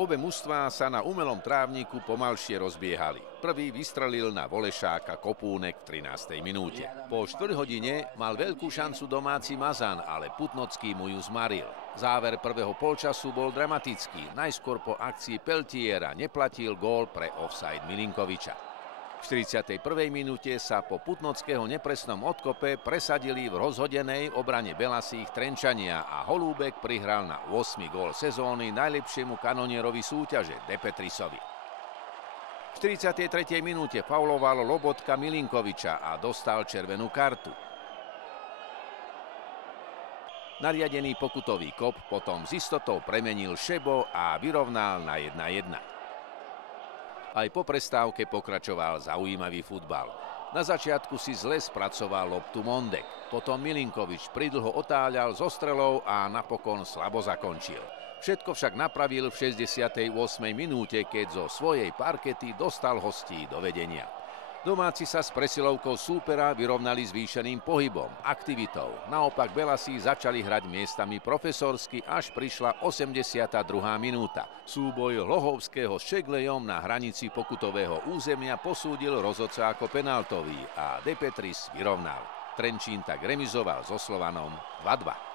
Obe mužstvá sa na umelom trávniku pomalšie rozbiehali. Prvý vystrelil na Volešáka kopúnek v 13. minúte. Po štvrťhodine mal veľkú šancu domáci Mazan, ale Putnocký mu ju zmaril. Záver prvého polčasu bol dramatický. Najskôr po akcii Peltiera neplatil gól pre offside Milinkoviča. V 41. minúte sa po Putnockého nepresnom odkope presadili v rozhodenej obrane belasých Trenčania a Holúbek prihral na 8. gól sezóny najlepšiemu kanonierovi súťaže Depetrisovi. V 43. minúte fauloval Lobotka Milinkoviča a dostal červenú kartu. Nariadený pokutový kop potom s istotou premenil Šebo a vyrovnal na 1:1. Aj po prestávke pokračoval zaujímavý futbal. Na začiatku si zle spracoval loptu Mondek, potom Milinkovič pridlho otáľal zo strelou a napokon slabo zakončil. Všetko však napravil v 68. minúte, keď zo svojej parkety dostal hostí do vedenia. Domáci sa s presilovkou súpera vyrovnali zvýšeným pohybom, aktivitou. Naopak Belasi začali hrať miestami profesorsky, až prišla 82. minúta. Súboj Lohovského s Šeglejom na hranici pokutového územia posúdil rozhodca ako penaltový a Depetris vyrovnal. Trenčín tak remizoval so Slovanom 2:2.